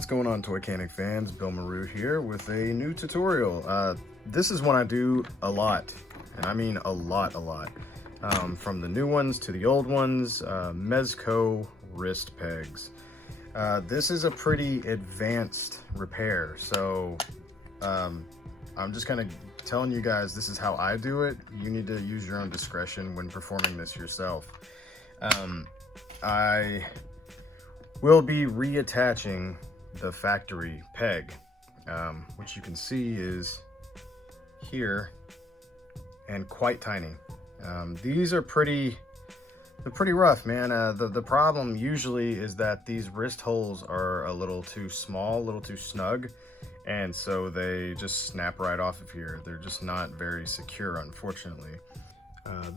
what's going on, Toycanic fans? Bill Maru here with a new tutorial. This is one I do a lot, and I mean a lot. From the new ones to the old ones, Mezco wrist pegs. This is a pretty advanced repair, so I'm just kind of telling you guys this is how I do it. You need to use your own discretion when performing this yourself. I will be reattaching the factory peg, which you can see is here and quite tiny. These are pretty rough, man. The problem usually is that these wrist holes are a little too small, a little too snug, and so they just snap right off of here. They're just not very secure, unfortunately.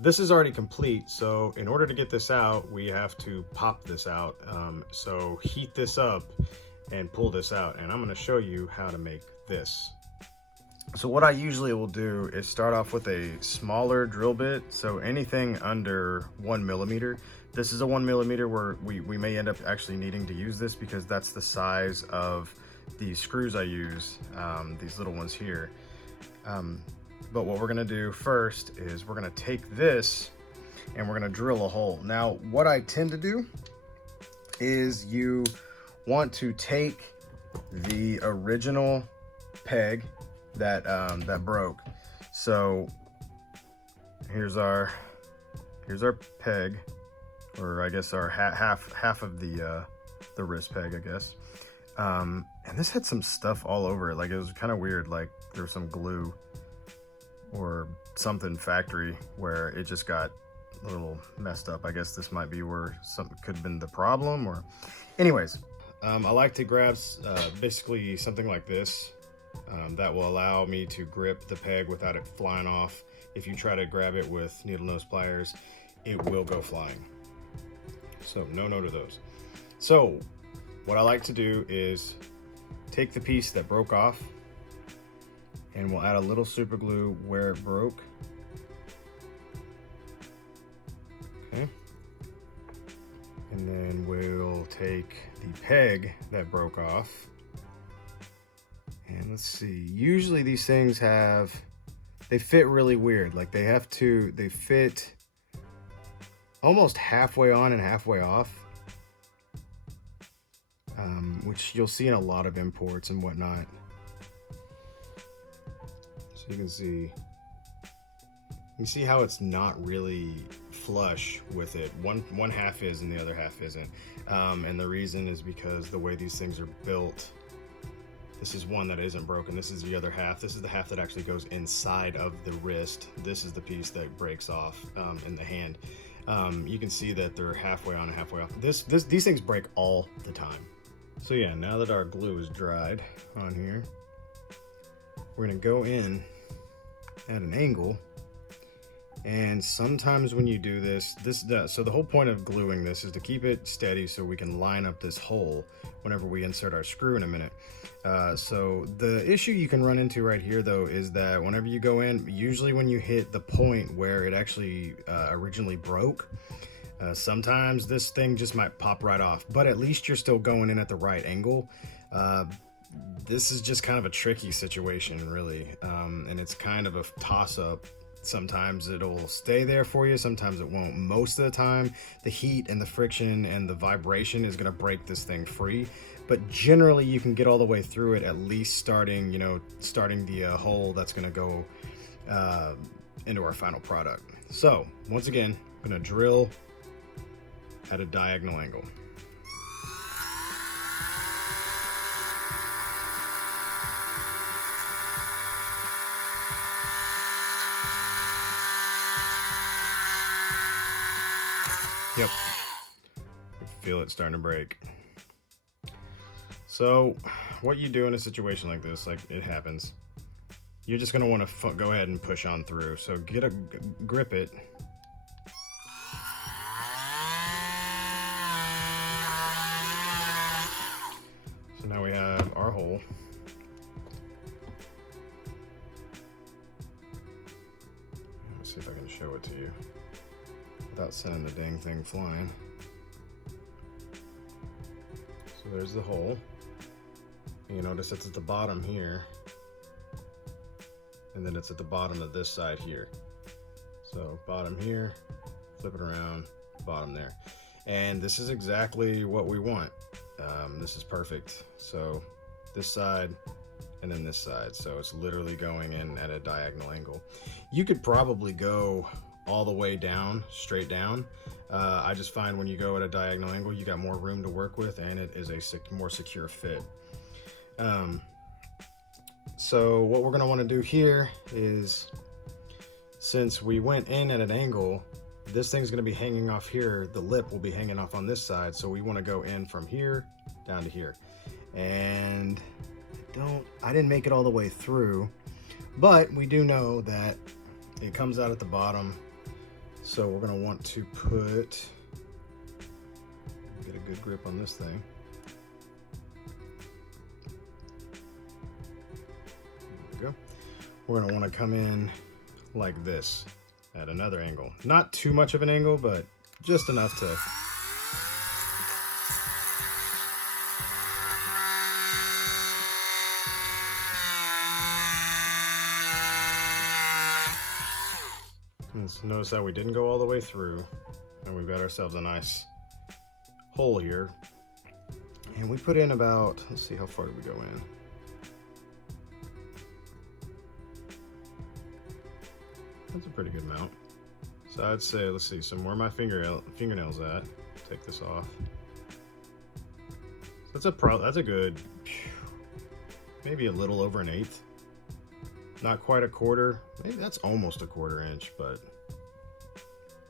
This is already complete, so in order to get this out, we have to pop this out. So heat this up and pull this out, and I'm going to show you how to make this. So what I usually will do is start off with a smaller drill bit, so anything under 1 millimeter. This is a 1 millimeter where we may end up actually needing to use this because that's the size of the screws I use, these little ones here. But what we're gonna do first is we're gonna take this and we're gonna drill a hole. Now, what I tend to do is you want to take the original peg that broke. So here's our peg, or I guess our half of the wrist peg, I guess. And this had some stuff all over it. Like, it was kind of weird. Like, there was some glue or something factory where it just got a little messed up. I guess this might be where something could have been the problem, or anyways. I like to grab basically something like this that will allow me to grip the peg without it flying off. If you try to grab it with needle nose pliers, it will go flying. So no to those. So what I like to do is take the piece that broke off, and we'll add a little super glue where it broke. Okay. And then we'll take the peg that broke off. And let's see, usually these things they fit really weird. Like they fit almost halfway on and halfway off. Which you'll see in a lot of imports and whatnot. So you can see how it's not really flush with it. One half is and the other half isn't. And the reason is because the way these things are built, this is one that isn't broken. This is the other half. This is the half that actually goes inside of the wrist. This is the piece that breaks off in the hand. You can see that they're halfway on and halfway off. These things break all the time. So yeah, now that our glue is dried on here, we're gonna go in at an angle. And sometimes when you do this, so the whole point of gluing this is to keep it steady so we can line up this hole whenever we insert our screw in a minute. So the issue you can run into right here though is that whenever you go in, usually when you hit the point where it actually originally broke, sometimes this thing just might pop right off, but at least you're still going in at the right angle. This is just kind of a tricky situation, really, and it's kind of a toss-up. Sometimes it'll stay there for you, sometimes it won't. Most of the time, the heat and the friction and the vibration is going to break this thing free, but generally you can get all the way through it, at least starting the hole that's going to go into our final product. So once again, I'm going to drill at a diagonal angle. Yep, you feel it starting to break. So what you do in a situation like this, like it happens, you're just going to want to go ahead and push on through. So grip it. So now we have our hole. Let's see if I can show it to you without sending the dang thing flying. So there's the hole. You notice it's at the bottom here, and then it's at the bottom of this side here. So bottom here, flip it around, bottom there. And this is exactly what we want. This is perfect. So this side and then this side. So it's literally going in at a diagonal angle. You could probably go all the way down, straight down. I just find when you go at a diagonal angle, you got more room to work with, and it is a more secure fit. So what we're gonna wanna do here is, since we went in at an angle, this thing's gonna be hanging off here. The lip will be hanging off on this side. So we wanna go in from here down to here. And I didn't make it all the way through, but we do know that it comes out at the bottom. So we're gonna want to get a good grip on this thing. There we go. We're gonna wanna come in like this at another angle. Not too much of an angle, but just enough to notice how we didn't go all the way through, and we've got ourselves a nice hole here. And we put in about, let's see, how far did we go in? That's a pretty good amount. So I'd say, let's see, so where my fingernails at, take this off. So that's a good, maybe a little over an eighth. Not quite a quarter, maybe that's almost a quarter inch, but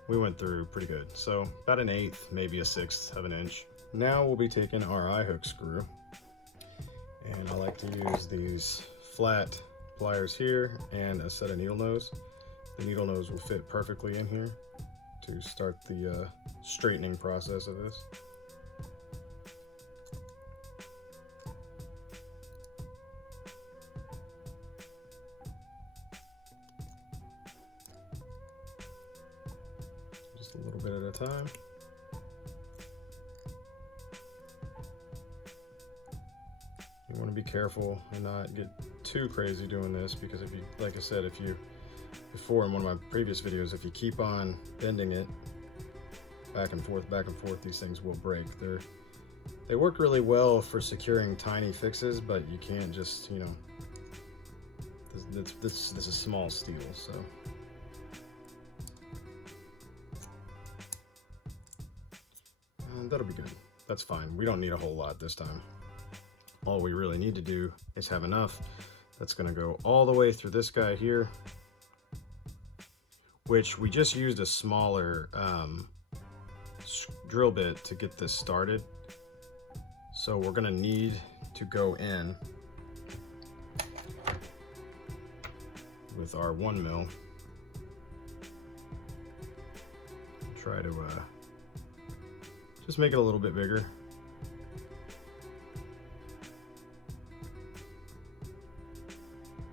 we went through pretty good. So about an eighth, maybe a sixth of an inch. Now we'll be taking our eye hook screw, and I like to use these flat pliers here and a set of needle nose. The needle nose will fit perfectly in here to start the straightening process of this. Just a little bit at a time. You want to be careful and not get too crazy doing this, because if you, like I said, before in one of my previous videos, if you keep on bending it back and forth, these things will break. They work really well for securing tiny fixes, but you can't just, you know, this is small steel, so. And that'll be good. That's fine. We don't need a whole lot this time. All we really need to do is have enough that's going to go all the way through this guy here, which we just used a smaller drill bit to get this started. So we're going to need to go in with our 1 mil. Try to just make it a little bit bigger.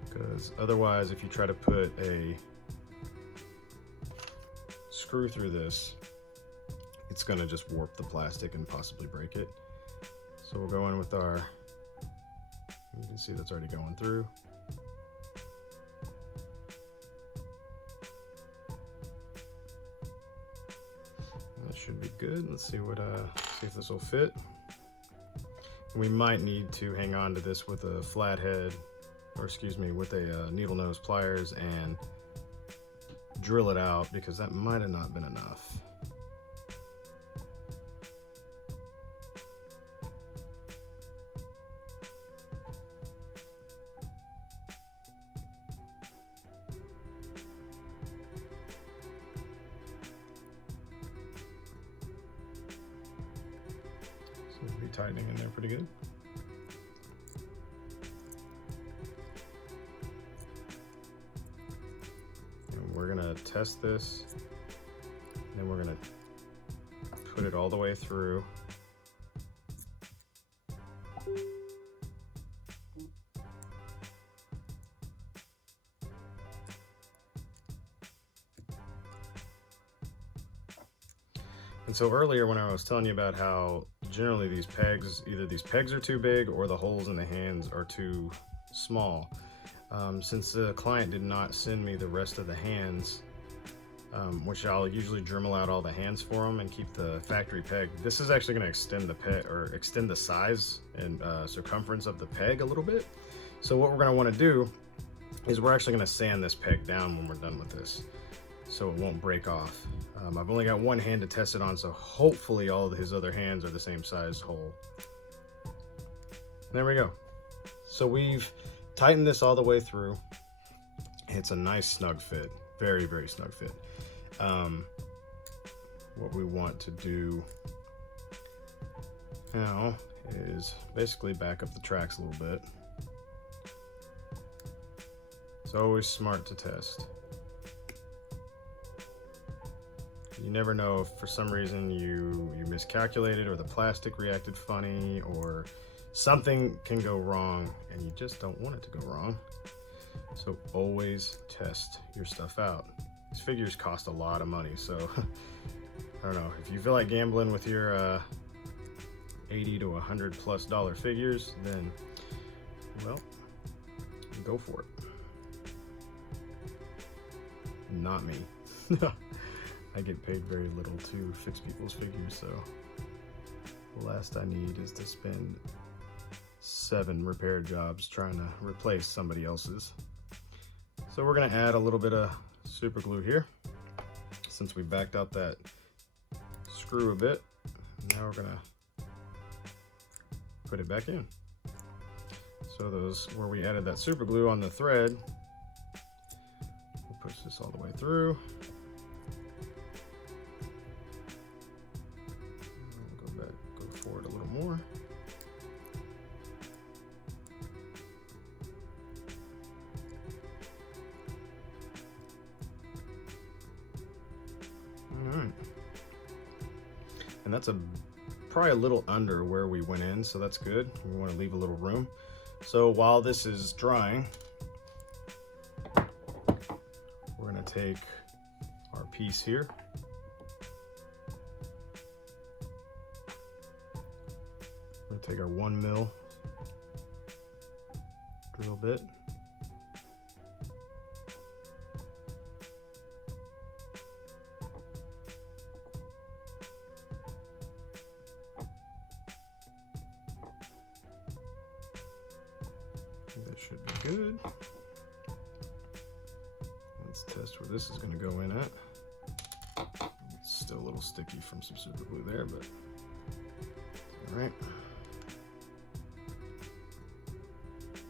Because otherwise, if you try to put a screw through this, it's going to just warp the plastic and possibly break it. So we'll go in with our, you can see that's already going through. That should be good. Let's see see if this will fit. We might need to hang on to this with a flathead, or excuse me, with a needle nose pliers and drill it out, because that might have not been enough. So it'll be tightening in there pretty good. We're gonna test this, and then we're gonna put it all the way through. And so earlier when I was telling you about how generally these pegs, either these pegs are too big or the holes in the hands are too small. Since the client did not send me the rest of the hands, which I'll usually Dremel out all the hands for them and keep the factory peg. This is actually going to extend the peg, or extend the size and circumference of the peg a little bit. So what we're going to want to do is we're actually going to sand this peg down when we're done with this, so it won't break off. I've only got one hand to test it on, so hopefully all of his other hands are the same size hole. There we go. So we've tightened this all the way through. It's a nice snug fit, very, very snug fit. What we want to do now is basically back up the tracks a little bit. It's always smart to test. You never know if for some reason you miscalculated, or the plastic reacted funny, or something can go wrong and you just don't want it to go wrong. So always test your stuff out. These figures cost a lot of money, so I don't know, if you feel like gambling with your $80 to $100+ figures, then well, go for it. Not me. I get paid very little to fix people's figures, so the last I need is to spend 7 repair jobs trying to replace somebody else's. So we're going to add a little bit of super glue here, since we backed out that screw a bit. Now we're going to put it back in. So those, where we added that super glue on the thread, we'll push this all the way through. Go forward a little more. All right. And that's probably a little under where we went in, so that's good. We want to leave a little room. So while this is drying, we're going to take our piece here. We're going to take our 1 mil drill bit. That should be good. Let's test where this is going to go in at. It's still a little sticky from some super glue there, but all right.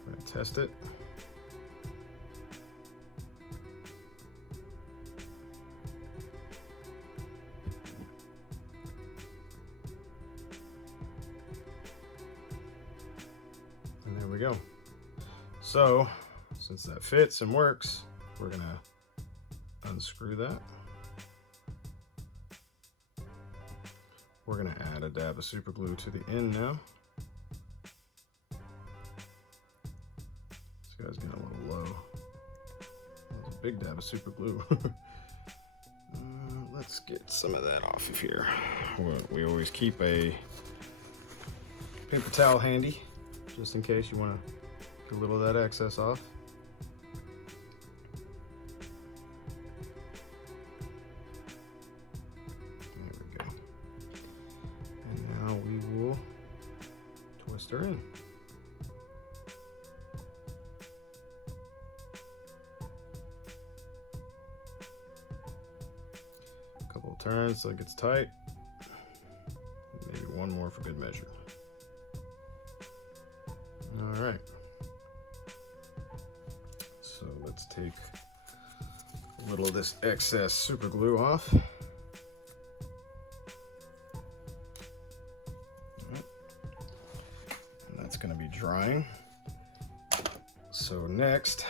I'm going to test it. And there we go. So, since that fits and works, we're gonna unscrew that. We're gonna add a dab of super glue to the end now. This guy's getting a little low. That's a big dab of super glue. Let's get some of that off of here. We always keep a paper towel handy, just in case you wanna a little of that excess off. There we go. And now we will twist her in. A couple of turns so it gets tight. Maybe one more for good measure. All right. So let's take a little of this excess super glue off. And that's going to be drying. So next,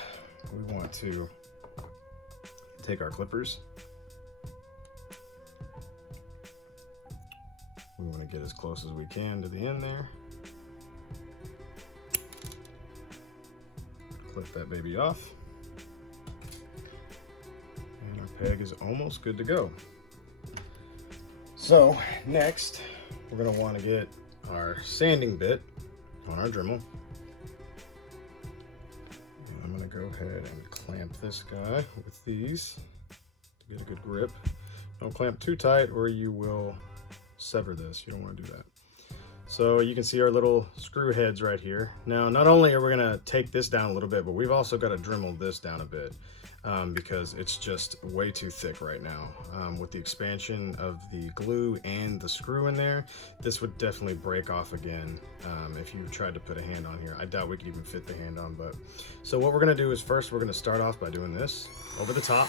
we want to take our clippers. We want to get as close as we can to the end there. Clip that baby off. And our peg is almost good to go. So next, we're going to want to get our sanding bit on our Dremel. And I'm gonna go ahead and clamp this guy with these to get a good grip. Don't clamp too tight or you will sever this. You don't want to do that. So you can see our little screw heads right here. Now, not only are we gonna take this down a little bit, but we've also got to Dremel this down a bit because it's just way too thick right now. With the expansion of the glue and the screw in there, this would definitely break off again if you tried to put a hand on here. I doubt we could even fit the hand on, but. So what we're gonna do is first we're gonna start off by doing this over the top.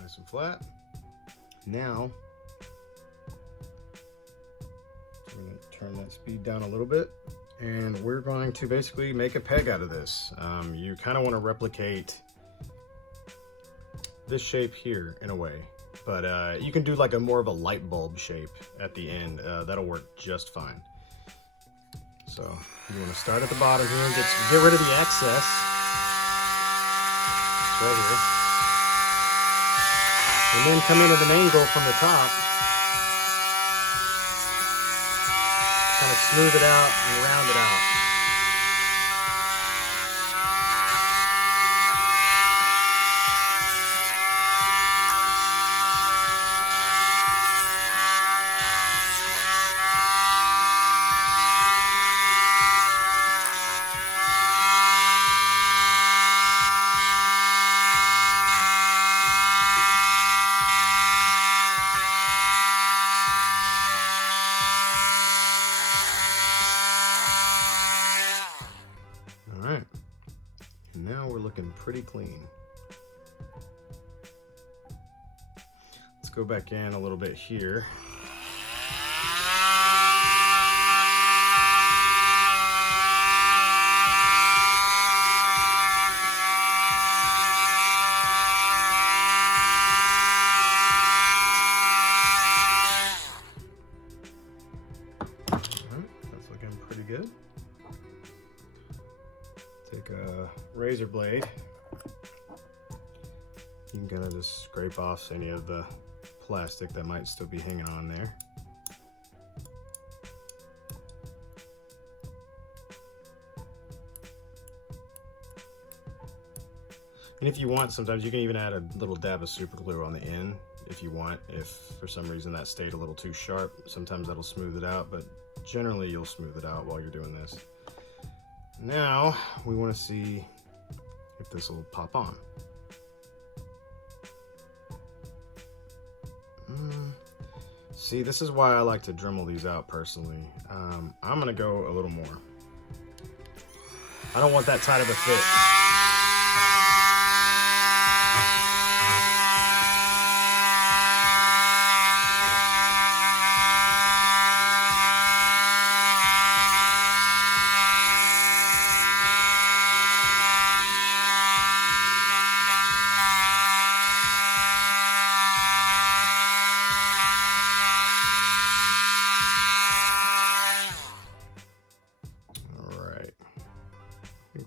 Nice and flat. Now, we're going to turn that speed down a little bit, and we're going to basically make a peg out of this. You kind of want to replicate this shape here in a way, but you can do like a more of a light bulb shape at the end. That'll work just fine. So you want to start at the bottom here and get rid of the excess. Right here. And then come in at an angle from the top. Kind of smooth it out and round it out. And now we're looking pretty clean. Let's go back in a little bit here. That's looking pretty good. Take a razor blade. You can kind of just scrape off any of the plastic that might still be hanging on there. And if you want, sometimes you can even add a little dab of super glue on the end if you want. If for some reason that stayed a little too sharp, sometimes that'll smooth it out, but generally you'll smooth it out while you're doing this. Now we want to see if this will pop on. See, this is why I like to Dremel these out personally. I'm gonna go a little more. I don't want that tight of a fit.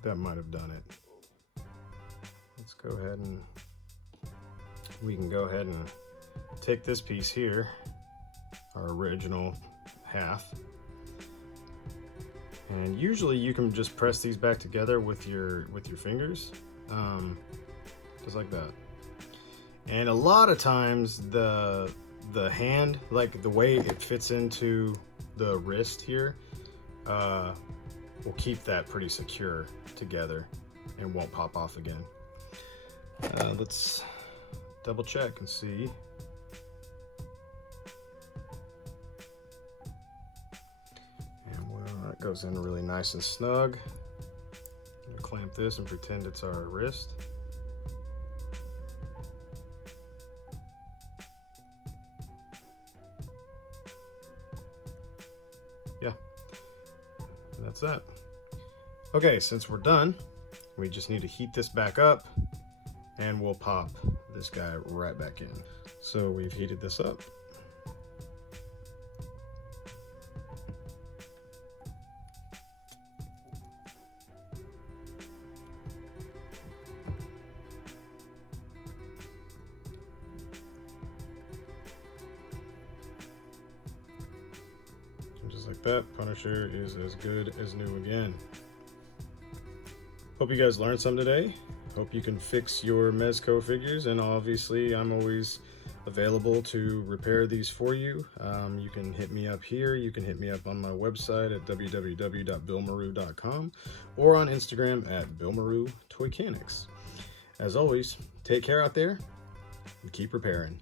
That might have done it. Let's go ahead and we can go ahead and take this piece here, our original half, and usually you can just press these back together with your fingers, just like that. And a lot of times the hand, like the way it fits into the wrist here, will keep that pretty secure together and won't pop off again. Let's double check and see. And well, that goes in really nice and snug. I'm gonna clamp this and pretend it's our wrist. Yeah, that's that. Okay, since we're done, we just need to heat this back up and we'll pop this guy right back in. So we've heated this up. And just like that, Punisher is as good as new again. Hope you guys learned some today. Hope you can fix your Mezco figures, and obviously I'm always available to repair these for you. You can hit me up here, you can hit me up on my website at www.billmaru.com or on Instagram at BillMaruToycanics. As always, take care out there and keep repairing.